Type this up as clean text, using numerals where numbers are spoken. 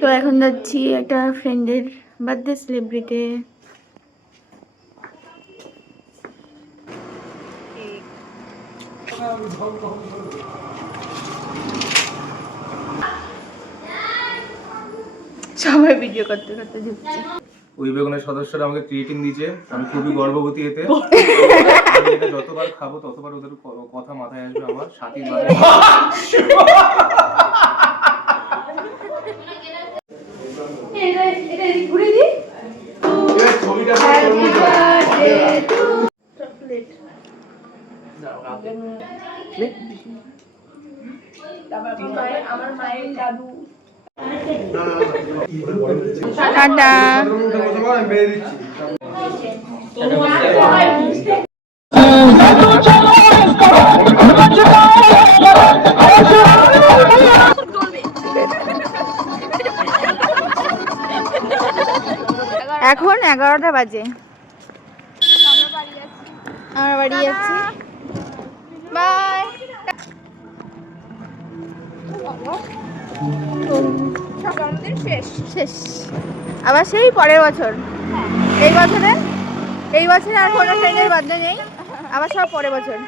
তো এখন যাচ্ছি একটা ফ্রেন্ডের বার্থডে সেলিব্রেটে। সবাই ভিডিও করতে করতে ঢুকছে। উইবেগনের সদস্যরা আমাকে ক্রিয়েটিং দিয়েছে, আমি খুবই গর্ববতী এতে। এটা যতবার খাবো ততবার ওদের কথা মাথায় আসবে আমার সাথী বারে। এটা ঘুরে দি ছবিটা হ্যাপি বার্থডে টু চকলেট দাও কাকে আমার মায়ের দাদু টাটা। এখন 11টা বাজে, আমরা বাড়ি যাচ্ছি। বাই। শেষ আবার সেই পরের বছর। এই বছরে আর কোনো ফ্রেন্ডের বার্থডে নেই, আবার সব পরের বছর।